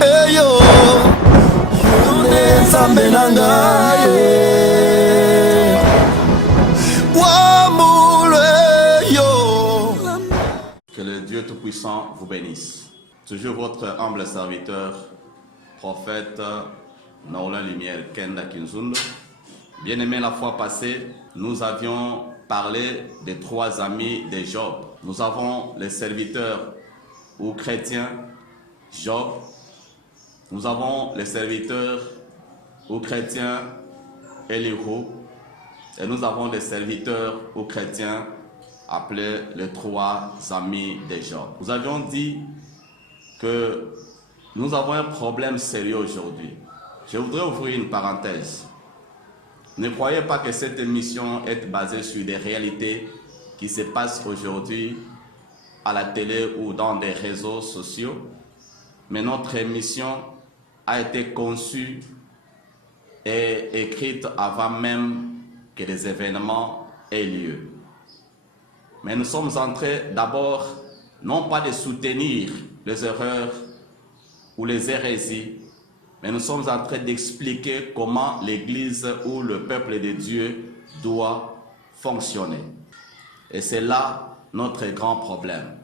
Eyo Yune Sambenangaye Wamule yo. Que le Dieu Tout-Puissant vous bénisse. Toujours votre humble serviteur, prophète Naola Lumière Kenda Kinzundo. Bien-aimé, la fois passée, nous avions parlé des trois amis de Job. Nous avons les serviteurs ou chrétiens Job. Nous avons les serviteurs ou chrétiens Elihu. Et nous avons des serviteurs ou chrétiens appelés les trois amis de Job. Nous avions dit que nous avons un problème sérieux aujourd'hui. Je voudrais ouvrir une parenthèse. Ne croyez pas que cette émission est basée sur des réalités qui se passent aujourd'hui à la télé ou dans des réseaux sociaux. Mais notre émission a été conçue et écrite avant même que les événements aient lieu. Mais nous sommes en train d'abord, non pas de soutenir les erreurs ou les hérésies, mais nous sommes en train d'expliquer comment l'Église ou le peuple de Dieu doit fonctionner. Et c'est là notre grand problème.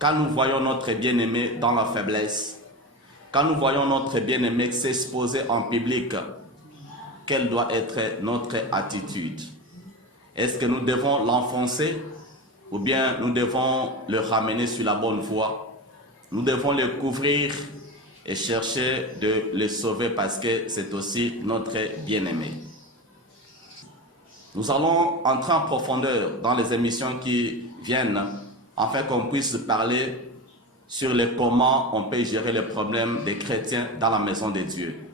Quand nous voyons notre bien-aimé dans la faiblesse, quand nous voyons notre bien-aimé s'exposer en public, quelle doit être notre attitude? Est-ce que nous devons l'enfoncer ou bien nous devons le ramener sur la bonne voie? Nous devons le couvrir et chercher de le sauver parce que c'est aussi notre bien-aimé. Nous allons entrer en profondeur dans les émissions qui viennent afin qu'on puisse parler sur le comment on peut gérer les problèmes des chrétiens dans la maison de Dieu.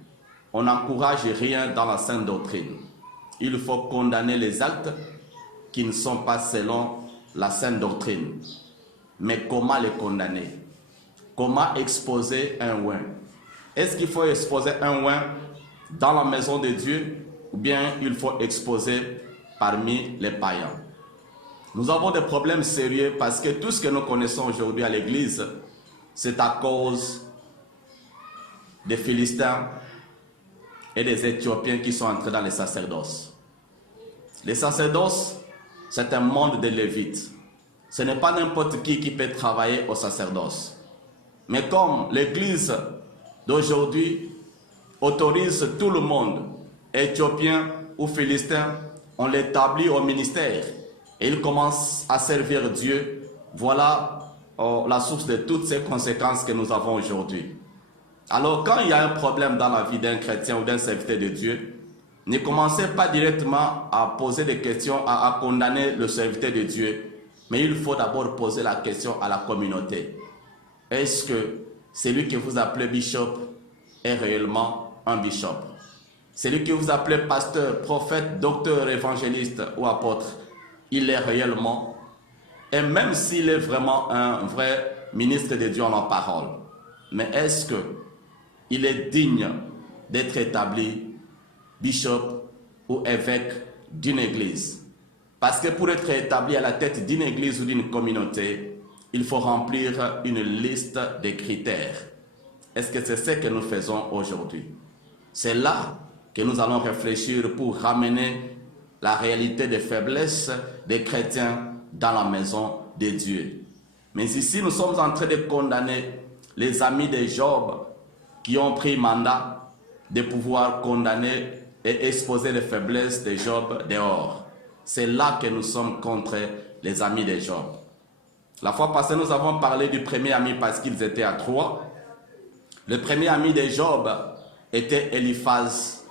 On n'encourage rien dans la sainte doctrine. Il faut condamner les actes qui ne sont pas selon la sainte doctrine. Mais comment les condamner? Comment exposer un oint? Est-ce qu'il faut exposer un oint dans la maison de Dieu ou bien il faut exposer parmi les païens? Nous avons des problèmes sérieux parce que tout ce que nous connaissons aujourd'hui à l'église, c'est à cause des Philistins et des Éthiopiens qui sont entrés dans les sacerdoces. Les sacerdoces, c'est un monde de Lévites. Ce n'est pas n'importe qui peut travailler au sacerdoce. Mais comme l'église d'aujourd'hui autorise tout le monde, Éthiopien ou Philistin, on l'établit au ministère et il commence à servir Dieu. Voilà la source de toutes ces conséquences que nous avons aujourd'hui. Alors quand il y a un problème dans la vie d'un chrétien ou d'un serviteur de Dieu, ne commencez pas directement à poser des questions, à condamner le serviteur de Dieu, mais il faut d'abord poser la question à la communauté. Est-ce que celui que vous appelez bishop est réellement un bishop? Celui que vous appelez pasteur, prophète, docteur, évangéliste ou apôtre, il est réellement? Et même s'il est vraiment un vrai ministre de Dieu en la parole, mais est-ce qu'il est digne d'être établi bishop ou évêque d'une église? Parce que pour être établi à la tête d'une église ou d'une communauté, il faut remplir une liste de critères. Est-ce que c'est ce que nous faisons aujourd'hui? C'est là que nous allons réfléchir pour ramener la réalité des faiblesses des chrétiens dans la maison de Dieu. Mais ici, nous sommes en train de condamner les amis de Job qui ont pris mandat de pouvoir condamner et exposer les faiblesses de Job dehors. C'est là que nous sommes contre les amis de Job. La fois passée, nous avons parlé du premier ami parce qu'ils étaient à trois. Le premier ami de Job était Eliphaz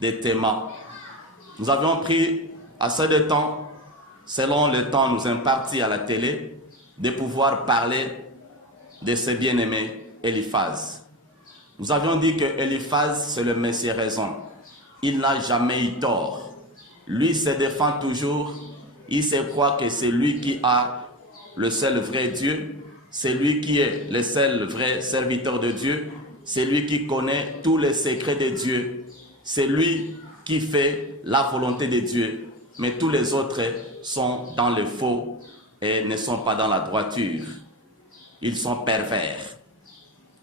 de Théma. Nous avions pris assez de temps, selon le temps nous imparti à la télé, de pouvoir parler de ce bien-aimé Eliphaz. Nous avions dit que Eliphaz, c'est le Messie raison. Il n'a jamais eu tort. Lui se défend toujours. Il se croit que c'est lui qui a le seul vrai Dieu, c'est lui qui est le seul vrai serviteur de Dieu, c'est lui qui connaît tous les secrets de Dieu, c'est lui qui fait la volonté de Dieu, mais tous les autres sont dans le faux et ne sont pas dans la droiture. Ils sont pervers.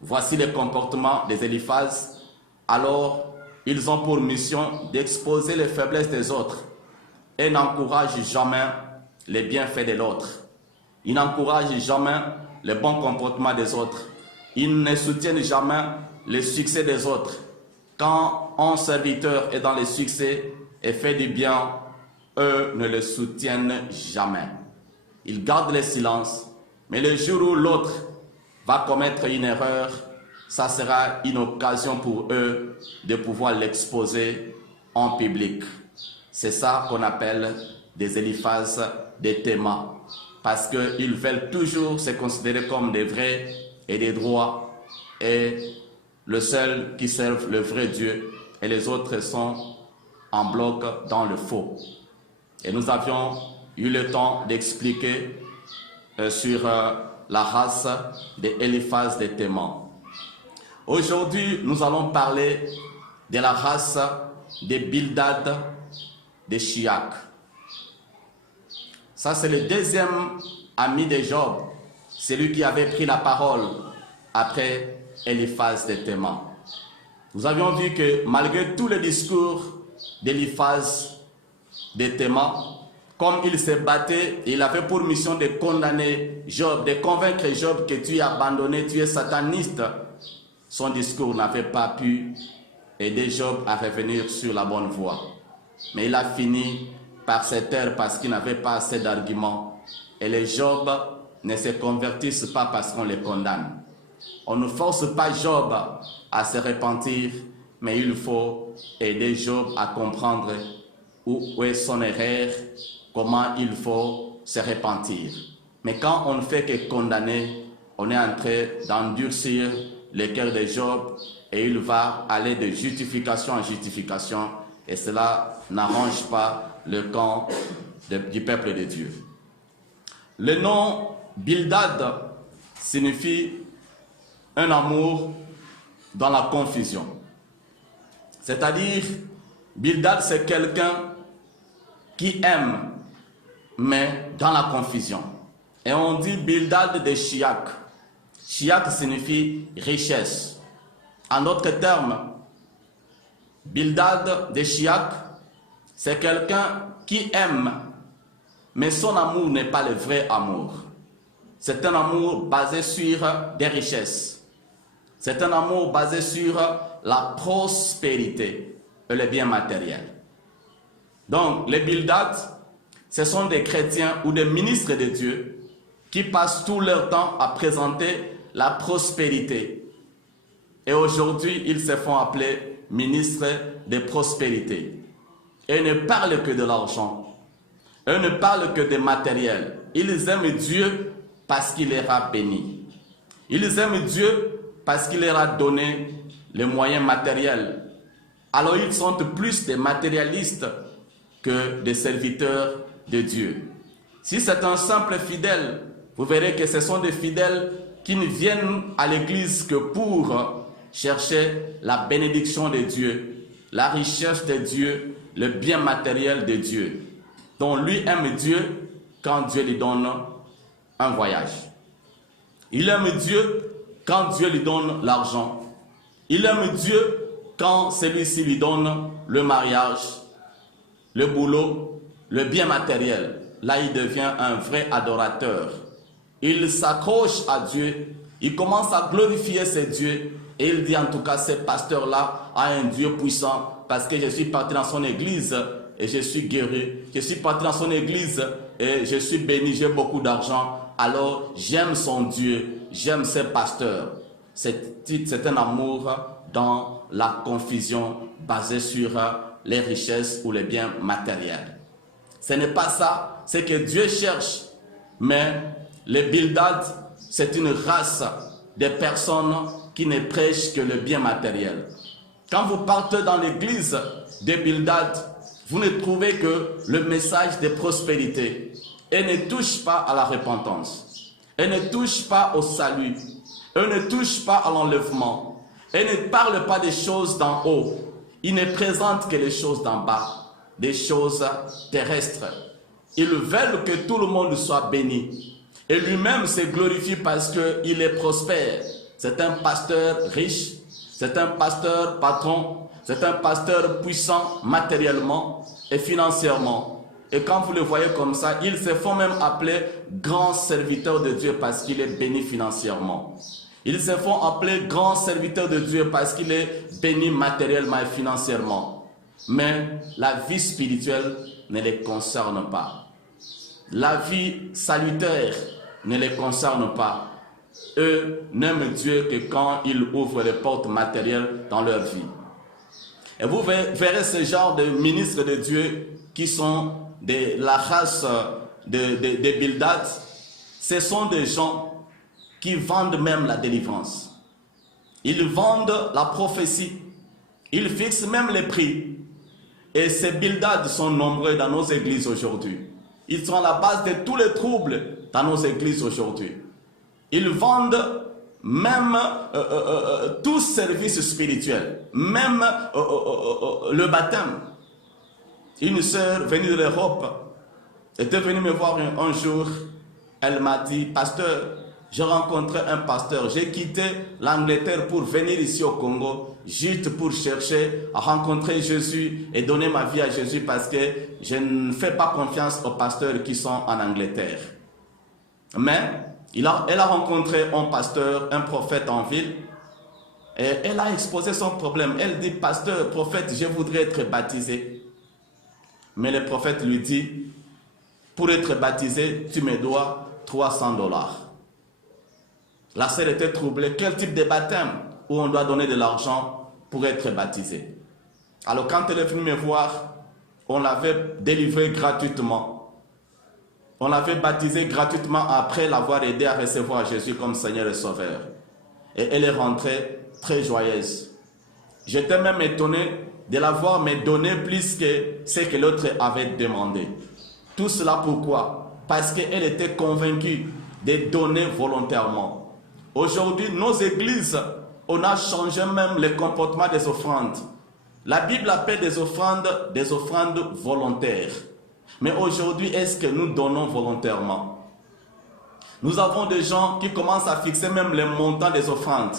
Voici les comportements des Éliphaz. Alors, ils ont pour mission d'exposer les faiblesses des autres et n'encouragent jamais les bienfaits de l'autre. Ils n'encouragent jamais les bons comportements des autres. Ils ne soutiennent jamais le succès des autres. Quand un serviteur est dans le succès et fait du bien, eux ne le soutiennent jamais. Ils gardent le silence, mais le jour où l'autre va commettre une erreur, ça sera une occasion pour eux de pouvoir l'exposer en public. C'est ça qu'on appelle des Éliphaz, des Thémas, parce qu'ils veulent toujours se considérer comme des vrais et des droits, et le seul qui serve le vrai Dieu, et les autres sont en bloc dans le faux. Et nous avions eu le temps d'expliquer sur la race des Éliphaz, des Thémas. Aujourd'hui, nous allons parler de la race des Bildad, des Chiak. Ça, c'est le deuxième ami de Job, celui qui avait pris la parole après Éliphaz des Thémas. Nous avions vu que malgré tous les discours d'Éliphaz des Thémas, comme il se battait, il avait pour mission de condamner Job, de convaincre Job que tu es abandonné, tu es sataniste. Son discours n'avait pas pu aider Job à revenir sur la bonne voie. Mais il a fini par se taire parce qu'il n'avait pas assez d'arguments. Et les Job ne se convertissent pas parce qu'on les condamne. On ne force pas Job à se repentir, mais il faut aider Job à comprendre où est son erreur, comment il faut se repentir. Mais quand on ne fait que condamner, on est en train d'endurcir le cœur de Job et il va aller de justification en justification et cela n'arrange pas le camp du peuple de Dieu. Le nom Bildad signifie un amour dans la confusion. C'est-à-dire, Bildad c'est quelqu'un qui aime mais dans la confusion. Et on dit Bildad de Chiak. Chiak signifie richesse. En d'autres termes, Bildad de Chiak, c'est quelqu'un qui aime, mais son amour n'est pas le vrai amour. C'est un amour basé sur des richesses. C'est un amour basé sur la prospérité et le bien matériel. Donc, les Bildad, ce sont des chrétiens ou des ministres de Dieu qui passent tout leur temps à présenter la prospérité. Et aujourd'hui, ils se font appeler ministres de prospérité. Et ils ne parlent que de l'argent. Eux ne parlent que de matériel. Ils aiment Dieu parce qu'il leur a béni. Ils aiment Dieu parce qu'il leur a donné les moyens matériels. Alors ils sont plus des matérialistes que des serviteurs de Dieu. Si c'est un simple fidèle, vous verrez que ce sont des fidèles qui ne viennent à l'église que pour chercher la bénédiction de Dieu, la richesse de Dieu, le bien matériel de Dieu. Donc lui aime Dieu quand Dieu lui donne un voyage. Il aime Dieu quand Dieu lui donne l'argent. Il aime Dieu quand celui-ci lui donne le mariage, le boulot, le bien matériel. Là, il devient un vrai adorateur. Il s'accroche à Dieu, il commence à glorifier ses dieux et il dit en tout cas, ce pasteur-là a un Dieu puissant parce que je suis parti dans son église et je suis guéri. Je suis parti dans son église et je suis béni, j'ai beaucoup d'argent. Alors, j'aime son Dieu, j'aime ses pasteurs. C'est un amour dans la confusion basée sur les richesses ou les biens matériels. Ce n'est pas ça, c'est que Dieu cherche, mais les Bildad, c'est une race de personnes qui ne prêchent que le bien matériel. Quand vous partez dans l'église des Bildad, vous ne trouvez que le message de prospérité et ne touche pas à la repentance, et ne touche pas au salut, et ne touche pas à l'enlèvement, et ne parle pas des choses d'en haut. Il ne présente que les choses d'en bas, des choses terrestres. Ils veulent que tout le monde soit béni. Et lui-même se glorifie parce qu'il est prospère. c'est un pasteur riche, c'est un pasteur patron, c'est un pasteur puissant matériellement et financièrement. Et quand vous le voyez comme ça, ils se font même appeler grand serviteur de Dieu parce qu'il est béni financièrement. Ils se font appeler grand serviteur de Dieu parce qu'il est béni matériellement et financièrement. Mais la vie spirituelle ne les concerne pas. La vie salutaire ne les concerne pas. Eux n'aiment Dieu que quand il ouvre les portes matérielles dans leur vie. Et vous verrez ce genre de ministres de Dieu qui sont de la race de Bildad. Ce sont des gens qui vendent même la délivrance. Ils vendent la prophétie. Ils fixent même les prix. Et ces Bildad sont nombreux dans nos églises aujourd'hui. Ils sont à la base de tous les troubles dans nos églises aujourd'hui. Ils vendent même tout service spirituel, même le baptême. Une sœur venue de l'Europe était venue me voir un jour. Elle m'a dit, pasteur, j'ai rencontré un pasteur. J'ai quitté l'Angleterre pour venir ici au Congo, juste pour chercher à rencontrer Jésus et donner ma vie à Jésus parce que je ne fais pas confiance aux pasteurs qui sont en Angleterre. Mais elle a rencontré un pasteur, un prophète en ville, et elle a exposé son problème. Elle dit, pasteur, prophète, je voudrais être baptisé. Mais le prophète lui dit, pour être baptisé, tu me dois $300. La sœur était troublée. Quel type de baptême où on doit donner de l'argent pour être baptisé? Alors quand elle est venue me voir, on l'avait délivré gratuitement. On l'avait baptisé gratuitement après l'avoir aidé à recevoir Jésus comme Seigneur et Sauveur. Et elle est rentrée très joyeuse. J'étais même étonné de l'avoir me donné plus que ce que l'autre avait demandé. Tout cela pourquoi? Parce qu'elle était convaincue de donner volontairement. Aujourd'hui, nos églises, on a changé même le comportement des offrandes. La Bible appelle des offrandes volontaires. Mais aujourd'hui, est-ce que nous donnons volontairement? Nous avons des gens qui commencent à fixer même les montants des offrandes.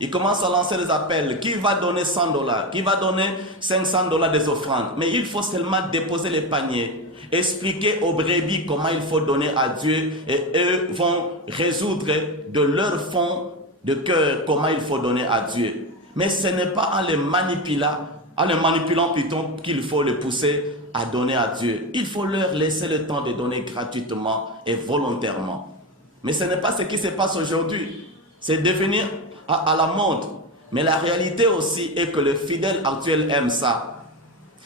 Ils commencent à lancer des appels. Qui va donner $100? Qui va donner $500 des offrandes? Mais il faut seulement déposer les paniers. Expliquer aux brebis comment il faut donner à Dieu. Et eux vont résoudre de leur fond de cœur comment il faut donner à Dieu. Mais ce n'est pas en les manipulant plutôt qu'il faut les pousser à donner à Dieu. Il faut leur laisser le temps de donner gratuitement et volontairement. Mais ce n'est pas ce qui se passe aujourd'hui. C'est devenir à la mode. Mais la réalité aussi est que les fidèles actuels aiment ça.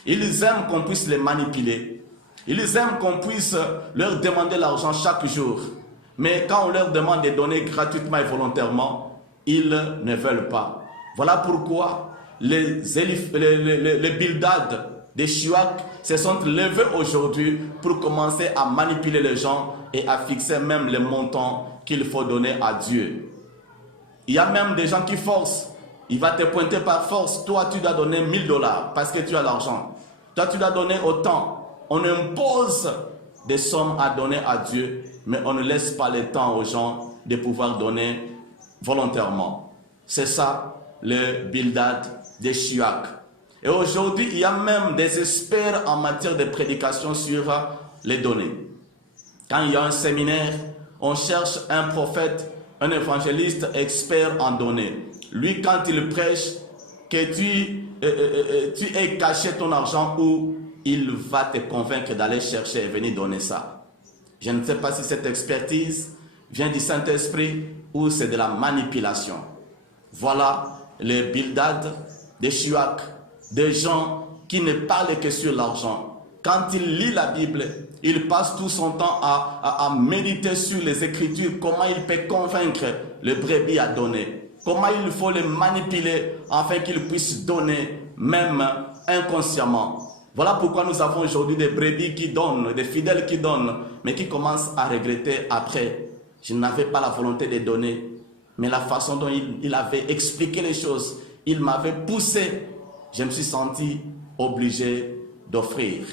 Ils aiment qu'on puisse les manipuler. Ils aiment qu'on puisse leur demander l'argent chaque jour. Mais quand on leur demande de donner gratuitement et volontairement, ils ne veulent pas. Voilà pourquoi les Bildad des Shuak se sont levés aujourd'hui pour commencer à manipuler les gens et à fixer même les montants qu'il faut donner à Dieu. Il y a même des gens qui forcent. Il va te pointer par force. Toi, tu dois donner $1000 parce que tu as l'argent. Toi, tu dois donner autant. On impose des sommes à donner à Dieu, mais on ne laisse pas le temps aux gens de pouvoir donner volontairement. C'est ça, le Bildad des Shuak. Et aujourd'hui, il y a même des experts en matière de prédication sur les données. Quand il y a un séminaire, on cherche un prophète, un évangéliste expert en données. Lui, quand il prêche, que tu aies caché ton argent où il va te convaincre d'aller chercher et venir donner ça. Je ne sais pas si cette expertise vient du Saint-Esprit ou c'est de la manipulation. Voilà les Bildad, des Shuak, des gens qui ne parlent que sur l'argent. Quand il lit la Bible, il passe tout son temps à méditer sur les Écritures, comment il peut convaincre le brebis à donner, comment il faut les manipuler afin qu'ils puissent donner, même inconsciemment. Voilà pourquoi nous avons aujourd'hui des brebis qui donnent, des fidèles qui donnent, mais qui commencent à regretter après. Je n'avais pas la volonté de donner, mais la façon dont il avait expliqué les choses, il m'avait poussé. Je me suis senti obligé d'offrir.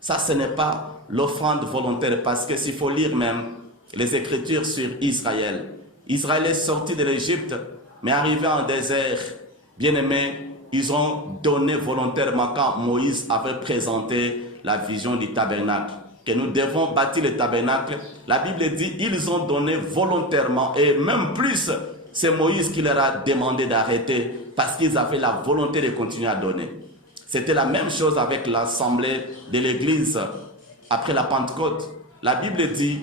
Ça, ce n'est pas l'offrande volontaire, parce que s'il faut lire même les Écritures sur Israël. Israël est sorti de l'Égypte Mais arrivé en désert, bien aimé, ils ont donné volontairement quand Moïse avait présenté la vision du tabernacle, que nous devons bâtir le tabernacle. La Bible dit ils ont donné volontairement, et même plus, c'est Moïse qui leur a demandé d'arrêter parce qu'ils avaient la volonté de continuer à donner. C'était la même chose avec l'assemblée de l'église après la Pentecôte. La Bible dit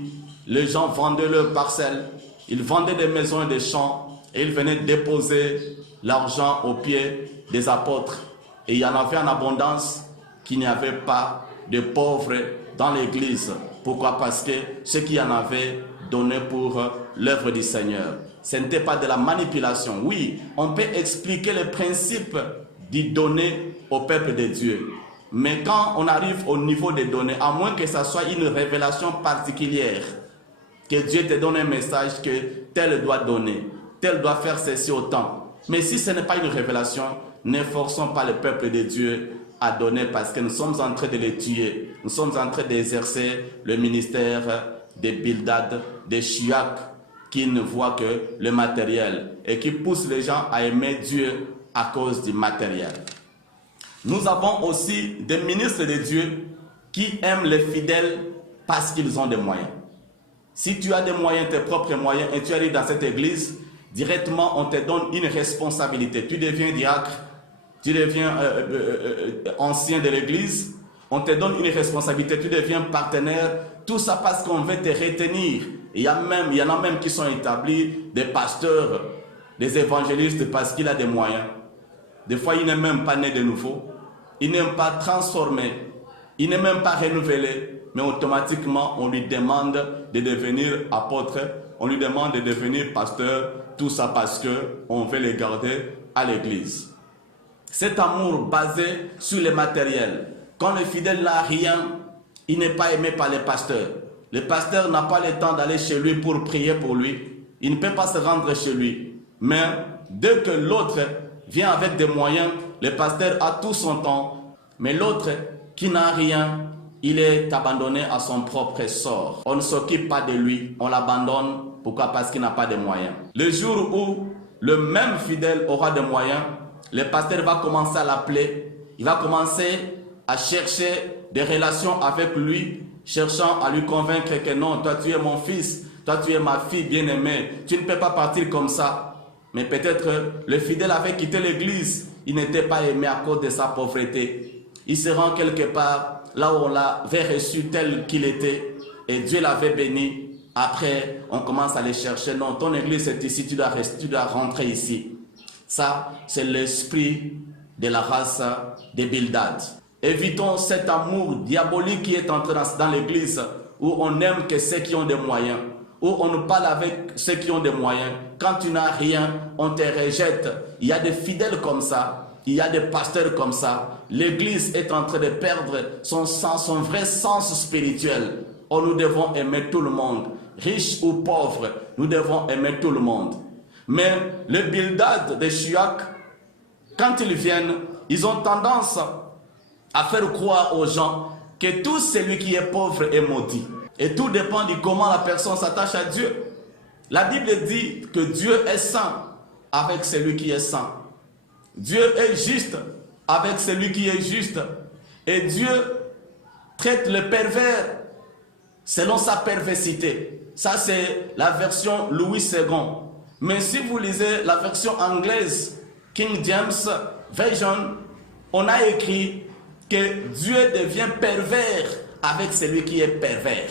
les gens vendaient leurs parcelles, ils vendaient des maisons et des champs et ils venaient déposer l'argent aux pieds des apôtres. Et il y en avait en abondance qu'il n'y avait pas de pauvres dans l'église. Pourquoi? Parce que ceux qui en avaient donné pour l'œuvre du Seigneur. Ce n'était pas de la manipulation. Oui, on peut expliquer le principe du donner au peuple de Dieu. Mais quand on arrive au niveau des données, à moins que ce soit une révélation particulière, que Dieu te donne un message que tel doit donner, tel doit faire ceci autant. Mais si ce n'est pas une révélation, ne forçons pas le peuple de Dieu à donner parce que nous sommes en train de les tuer. Nous sommes en train d'exercer le ministère des Bildad, des Chiac, qui ne voient que le matériel et qui poussent les gens à aimer Dieu à cause du matériel. Nous avons aussi des ministres de Dieu qui aiment les fidèles parce qu'ils ont des moyens. Si tu as des moyens, tes propres moyens, et tu arrives dans cette église, directement on te donne une responsabilité. Tu deviens diacre, tu deviens ancien de l'église, on te donne une responsabilité, tu deviens partenaire, tout ça parce qu'on veut te retenir. Il y en a même qui sont établis, des pasteurs, des évangélistes parce qu'il a des moyens. Des fois, il n'est même pas né de nouveau, il n'est pas transformé, il n'est même pas renouvelé, mais automatiquement, on lui demande de devenir apôtre, on lui demande de devenir pasteur, tout ça parce qu'on veut les garder à l'église. Cet amour basé sur le matériel, quand le fidèle n'a rien, il n'est pas aimé par les pasteurs. Le pasteur n'a pas le temps d'aller chez lui pour prier pour lui. Il ne peut pas se rendre chez lui. Mais dès que l'autre vient avec des moyens, le pasteur a tout son temps. Mais l'autre qui n'a rien, il est abandonné à son propre sort. On ne s'occupe pas de lui, on l'abandonne. Pourquoi? Parce qu'il n'a pas de moyens. Le jour où le même fidèle aura des moyens, le pasteur va commencer à l'appeler. Il va commencer à chercher des relations avec lui, cherchant à lui convaincre que non, toi tu es mon fils, toi tu es ma fille bien-aimée, tu ne peux pas partir comme ça. Mais peut-être le fidèle avait quitté l'église, il n'était pas aimé à cause de sa pauvreté. Il se rend quelque part là où on l'avait reçu tel qu'il était et Dieu l'avait béni. Après, on commence à les chercher. Non, ton église est ici, tu dois rentrer ici. Ça, c'est l'esprit de la race des Bildad. Évitons cet amour diabolique qui est entré dans l'église où on n'aime que ceux qui ont des moyens, où on nous parle avec ceux qui ont des moyens. Quand tu n'as rien, on te rejette. Il y a des fidèles comme ça, il y a des pasteurs comme ça. L'église est en train de perdre son sens, son vrai sens spirituel. Oh, nous devons aimer tout le monde, riche ou pauvre, nous devons aimer tout le monde. Mais les Bildad de Chiac, quand ils viennent, ils ont tendance à faire croire aux gens que tout celui qui est pauvre est maudit. Et tout dépend de comment la personne s'attache à Dieu. La Bible dit que Dieu est saint avec celui qui est saint. Dieu est juste avec celui qui est juste. Et Dieu traite le pervers selon sa perversité. Ça, c'est la version Louis II. Mais si vous lisez la version anglaise, King James Version, on a écrit que Dieu devient pervers avec celui qui est pervers.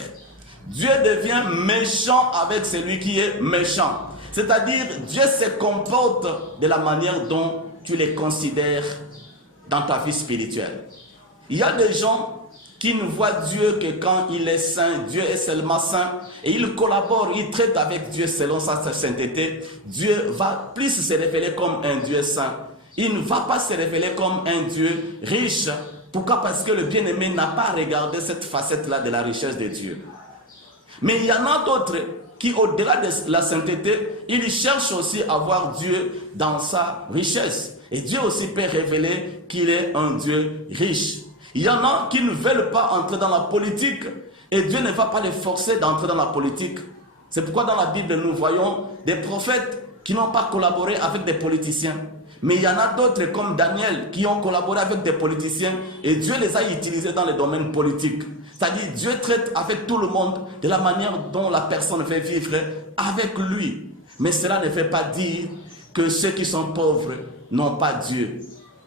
Dieu devient méchant avec celui qui est méchant. C'est-à-dire, Dieu se comporte de la manière dont tu les considères dans ta vie spirituelle. Il y a des gens qui ne voient Dieu que quand il est saint, Dieu est seulement saint, et ils collaborent, ils traitent avec Dieu selon sa sainteté. Dieu va plus se révéler comme un Dieu saint. Il ne va pas se révéler comme un Dieu riche. Pourquoi? Parce que le bien-aimé n'a pas regardé cette facette-là de la richesse de Dieu. Mais il y en a d'autres qui, au-delà de la sainteté, ils cherchent aussi à voir Dieu dans sa richesse. Et Dieu aussi peut révéler qu'il est un Dieu riche. Il y en a qui ne veulent pas entrer dans la politique et Dieu ne va pas les forcer d'entrer dans la politique. C'est pourquoi dans la Bible, nous voyons des prophètes qui n'ont pas collaboré avec des politiciens. Mais il y en a d'autres comme Daniel qui ont collaboré avec des politiciens et Dieu les a utilisés dans le domaine politique. C'est-à-dire Dieu traite avec tout le monde de la manière dont la personne veut vivre avec lui. Mais cela ne veut pas dire que ceux qui sont pauvres n'ont pas Dieu.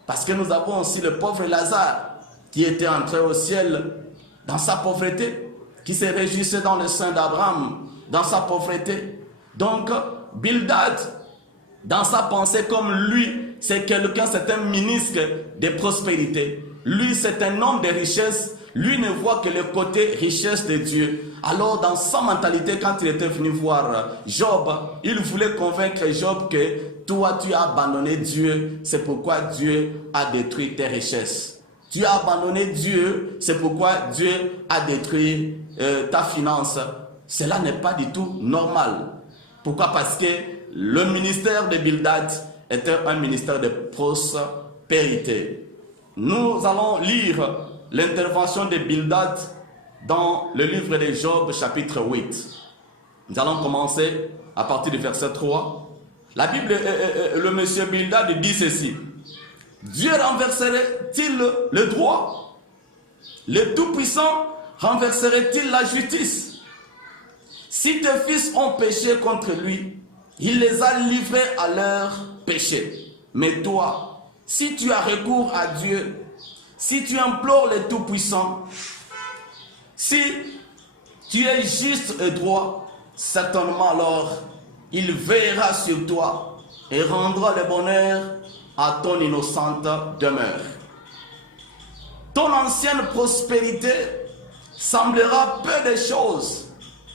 Parce que nous avons aussi le pauvre Lazare qui était entré au ciel dans sa pauvreté, qui se réjouissait dans le sein d'Abraham, dans sa pauvreté. Donc, Bildad, dans sa pensée, comme lui, c'est quelqu'un, c'est un ministre de prospérité. Lui, c'est un homme de richesse. Lui ne voit que le côté richesse de Dieu. Alors, dans sa mentalité, quand il était venu voir Job, il voulait convaincre Job que toi, tu as abandonné Dieu. C'est pourquoi Dieu a détruit tes richesses. Tu as abandonné Dieu. C'est pourquoi Dieu a détruit ta finance. Cela n'est pas du tout normal. Pourquoi? Parce que le ministère de Bildad était un ministère de prospérité. Nous allons lire l'intervention de Bildad dans le livre de Job, chapitre 8. Nous allons commencer à partir du verset 3. La Bible, le monsieur Bildad dit ceci. Dieu renverserait-il le droit? Le Tout-Puissant renverserait-il la justice? Si tes fils ont péché contre lui, il les a livrés à leur péché. Mais toi, si tu as recours à Dieu, si tu implores le Tout-Puissant, si tu es juste et droit, certainement alors, il veillera sur toi et rendra le bonheur à ton innocente demeure. Ton ancienne prospérité semblera peu de choses.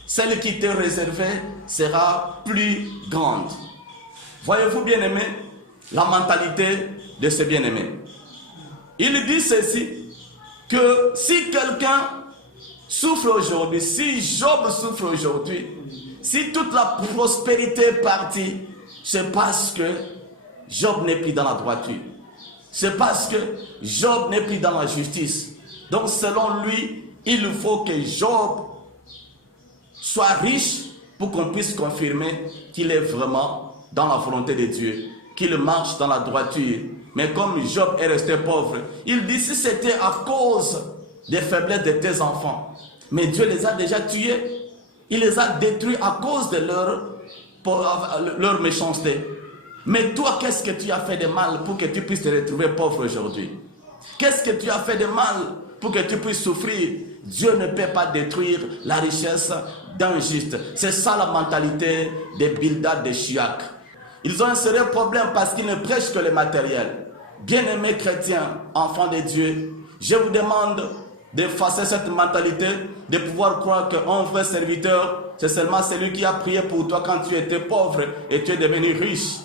Celle qui t'est réservée sera plus grande. Voyez-vous, bien-aimés, la mentalité de ce bien-aimé. Il dit ceci, que si quelqu'un souffre aujourd'hui, si Job souffre aujourd'hui, si toute la prospérité est partie, c'est parce que Job n'est plus dans la droiture. C'est parce que Job n'est plus dans la justice. Donc selon lui, il faut que Job soit riche pour qu'on puisse confirmer qu'il est vraiment dans la volonté de Dieu, qu'il marche dans la droiture. Mais comme Job est resté pauvre, il dit si c'était à cause des faiblesses de tes enfants, mais Dieu les a déjà tués, il les a détruits à cause de leur méchanceté. Mais toi, qu'est-ce que tu as fait de mal pour que tu puisses te retrouver pauvre aujourd'hui? Qu'est-ce que tu as fait de mal pour que tu puisses souffrir? Dieu ne peut pas détruire la richesse d'un juste. C'est ça la mentalité des Bildad de Chiac. Ils ont un sérieux problème parce qu'ils ne prêchent que le matériel. Bien-aimés chrétiens, enfants de Dieu, je vous demande d'effacer cette mentalité, de pouvoir croire qu'un vrai serviteur, c'est seulement celui qui a prié pour toi quand tu étais pauvre et tu es devenu riche.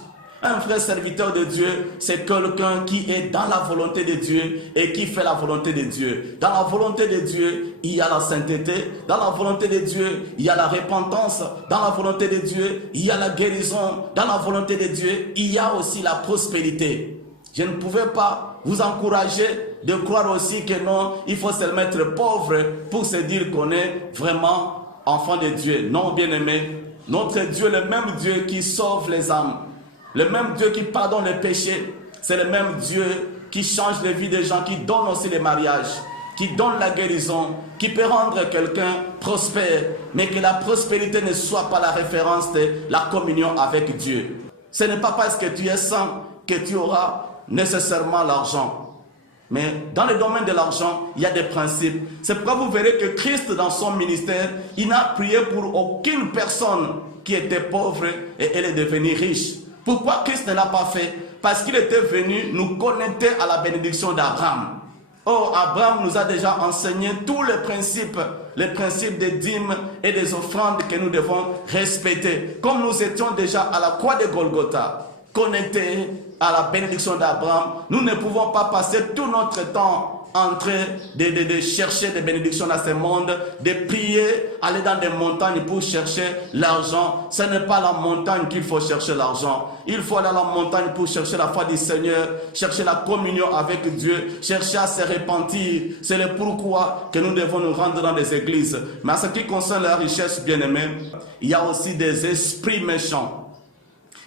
Un vrai serviteur de Dieu, c'est quelqu'un qui est dans la volonté de Dieu et qui fait la volonté de Dieu. Dans la volonté de Dieu, il y a la sainteté. Dans la volonté de Dieu, il y a la repentance. Dans la volonté de Dieu, il y a la guérison. Dans la volonté de Dieu, il y a aussi la prospérité. Je ne pouvais pas vous encourager de croire aussi que non, il faut se mettre pauvre pour se dire qu'on est vraiment enfant de Dieu. Non, bien-aimé, notre Dieu, le même Dieu qui sauve les âmes, le même Dieu qui pardonne les péchés, c'est le même Dieu qui change les vies des gens, qui donne aussi les mariages, qui donne la guérison, qui peut rendre quelqu'un prospère, mais que la prospérité ne soit pas la référence de la communion avec Dieu. Ce n'est pas parce que tu es saint que tu auras nécessairement l'argent. Mais dans le domaine de l'argent, il y a des principes. C'est pourquoi vous verrez que Christ, dans son ministère, il n'a prié pour aucune personne qui était pauvre et elle est devenue riche. Pourquoi Christ ne l'a pas fait? Parce qu'il était venu nous connecter à la bénédiction d'Abraham. Or, Abraham nous a déjà enseigné tous les principes des dîmes et des offrandes que nous devons respecter. Comme nous étions déjà à la croix de Golgotha, connectés à la bénédiction d'Abraham, nous ne pouvons pas passer tout notre temps en train de chercher des bénédictions dans ce monde, de prier, aller dans des montagnes pour chercher l'argent. Ce n'est pas la montagne qu'il faut chercher l'argent. Il faut aller à la montagne pour chercher la foi du Seigneur, chercher la communion avec Dieu, chercher à se repentir. C'est le pourquoi que nous devons nous rendre dans des églises. Mais en ce qui concerne la richesse, bien-aimés, il y a aussi des esprits méchants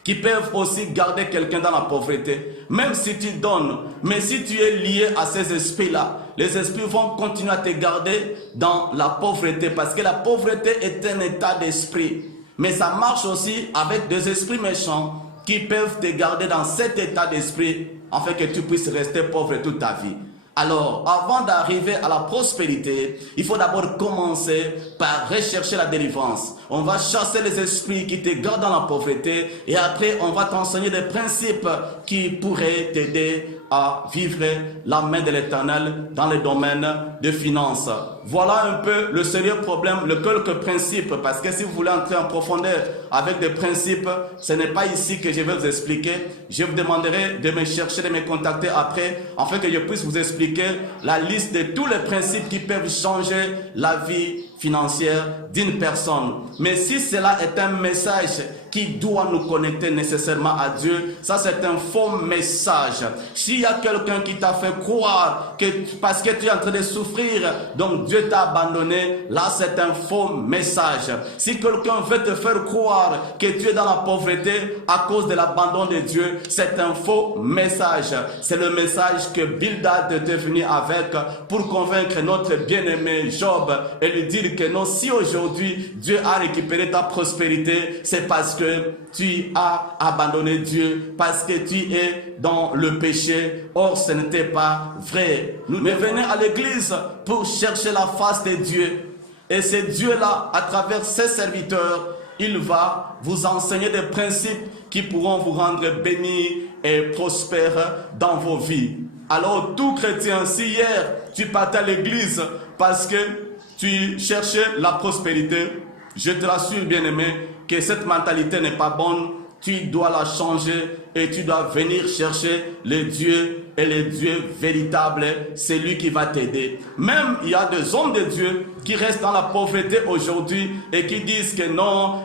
qui peuvent aussi garder quelqu'un dans la pauvreté. Même si tu donnes, mais si tu es lié à ces esprits-là, les esprits vont continuer à te garder dans la pauvreté, parce que la pauvreté est un état d'esprit. Mais ça marche aussi avec des esprits méchants qui peuvent te garder dans cet état d'esprit afin que tu puisses rester pauvre toute ta vie. Alors, avant d'arriver à la prospérité, il faut d'abord commencer par rechercher la délivrance. On va chasser les esprits qui te gardent dans la pauvreté et après, on va t'enseigner des principes qui pourraient t'aider à vivre la main de l'Éternel dans le domaine de finances. Voilà un peu le sérieux problème, le quelques principes, parce que si vous voulez entrer en profondeur avec des principes, ce n'est pas ici que je vais vous expliquer. Je vous demanderai de me chercher, de me contacter après, afin que je puisse vous expliquer la liste de tous les principes qui peuvent changer la vie financière d'une personne. Mais si cela est un message qui doit nous connecter nécessairement à Dieu, ça c'est un faux message. S'il y a quelqu'un qui t'a fait croire que parce que tu es en train de souffrir, donc Dieu t'a abandonné, là c'est un faux message. Si quelqu'un veut te faire croire que tu es dans la pauvreté à cause de l'abandon de Dieu, c'est un faux message. C'est le message que Bildad était venu avec pour convaincre notre bien-aimé Job et lui dire que non, si aujourd'hui Dieu a récupéré ta prospérité, c'est parce que tu as abandonné Dieu, parce que tu es dans le péché. Or, ce n'était pas vrai. Mais venez à l'église pour chercher la face de Dieu. Et c'est Dieu-là, à travers ses serviteurs, il va vous enseigner des principes qui pourront vous rendre bénis et prospères dans vos vies. Alors, tout chrétien, si hier tu partais à l'église parce que tu cherchais la prospérité, je te rassure, bien-aimé, que cette mentalité n'est pas bonne. Tu dois la changer et tu dois venir chercher le Dieu et le Dieu véritable. C'est lui qui va t'aider. Même il y a des hommes de Dieu qui restent dans la pauvreté aujourd'hui et qui disent que non,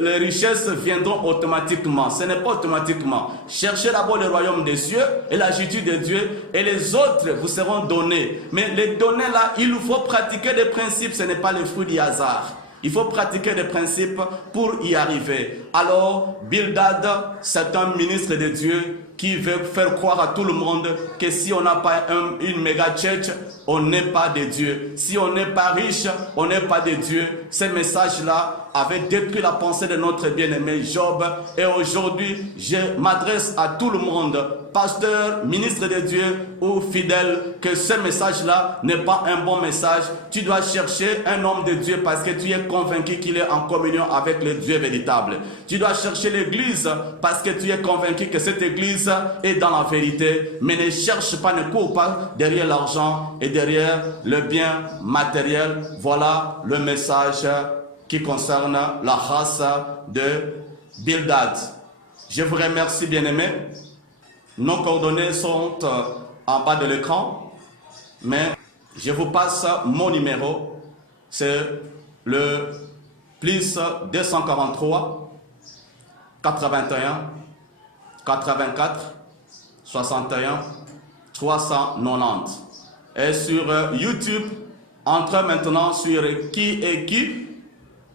les richesses viendront automatiquement. Ce n'est pas automatiquement. Cherchez d'abord le royaume des cieux et la justice de Dieu et les autres vous seront donnés. Mais les données là, il faut pratiquer des principes. Ce n'est pas le fruit du hasard. Il faut pratiquer des principes pour y arriver. Alors, Bildad, c'est un ministre de Dieu qui veut faire croire à tout le monde que si on n'a pas une méga church, on n'est pas de Dieu. Si on n'est pas riche, on n'est pas de Dieu. Ces messages-là avaient détruit la pensée de notre bien-aimé Job. Et aujourd'hui, je m'adresse à tout le monde, pasteur, ministre de Dieu ou fidèle, que ce message-là n'est pas un bon message. Tu dois chercher un homme de Dieu parce que tu es convaincu qu'il est en communion avec le Dieu véritable. Tu dois chercher l'église parce que tu es convaincu que cette église est dans la vérité. Mais ne cherche pas, ne cours pas derrière l'argent et derrière le bien matériel. Voilà le message qui concerne la race de Bildad. Je vous remercie, bien-aimés. Nos coordonnées sont en bas de l'écran, mais je vous passe mon numéro. C'est le plus 243 81 84 61 390. Et sur YouTube, entrez maintenant sur Qui est qui?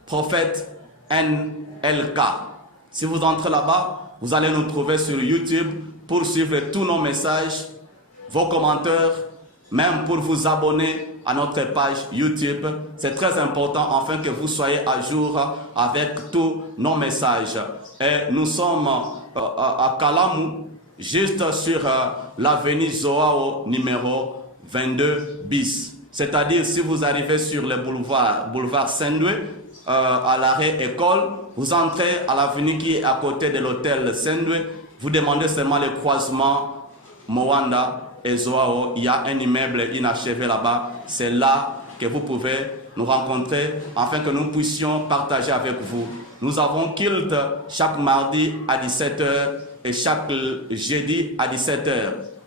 Prophète NLK. Si vous entrez là-bas, vous allez nous trouver sur YouTube pour suivre tous nos messages, vos commentaires, même pour vous abonner à notre page YouTube. C'est très important afin que vous soyez à jour avec tous nos messages. Et nous sommes à Kalamu, juste sur l'avenue Zoao numéro 22 bis. C'est-à-dire si vous arrivez sur le boulevard Saint-Louis, à l'arrêt école, vous entrez à l'avenue qui est à côté de l'hôtel Saint-Louis, vous demandez seulement le croisement Moanda et Zoao. Il y a un immeuble inachevé là-bas. C'est là que vous pouvez nous rencontrer afin que nous puissions partager avec vous. Nous avons culte chaque mardi à 17h et chaque jeudi à 17h.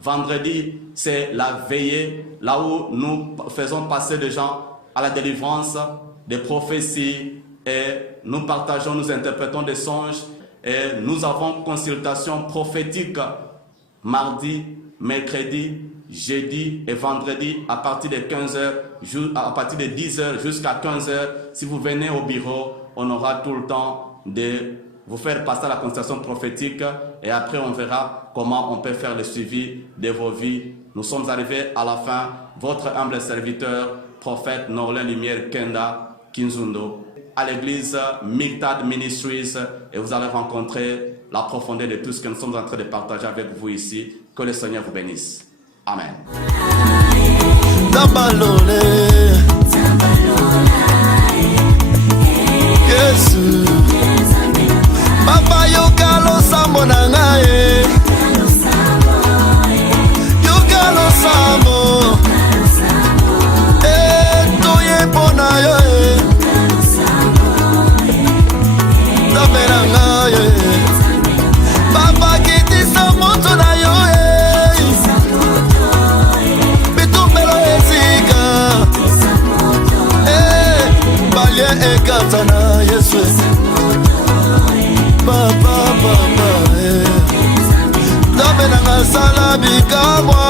Vendredi, c'est la veillée, là où nous faisons passer des gens à la délivrance, des prophéties, et nous partageons, nous interprétons des songes, et nous avons consultation prophétique mardi, mercredi, jeudi et vendredi à partir de 15h, à partir de 10h jusqu'à 15h. Si vous venez au bureau, on aura tout le temps de vous faire passer à la constellation prophétique et après on verra comment on peut faire le suivi de vos vies. Nous sommes arrivés à la fin. Votre humble serviteur, prophète Norlin Lumière Kenda Kinzundo, à l'église Migdad Ministries, et vous allez rencontrer la profondeur de tout ce que nous sommes en train de partager avec vous ici. Que le Seigneur vous bénisse. Amen. Papa yokalo sambo na ngai, yokalo sambo, toye pona yo, sambe na ngai, papa kiti sambo na yo, bitumbelo esika, balye ekatana Yesu. Papa, Papa, Dabe na ngasala bikamwa,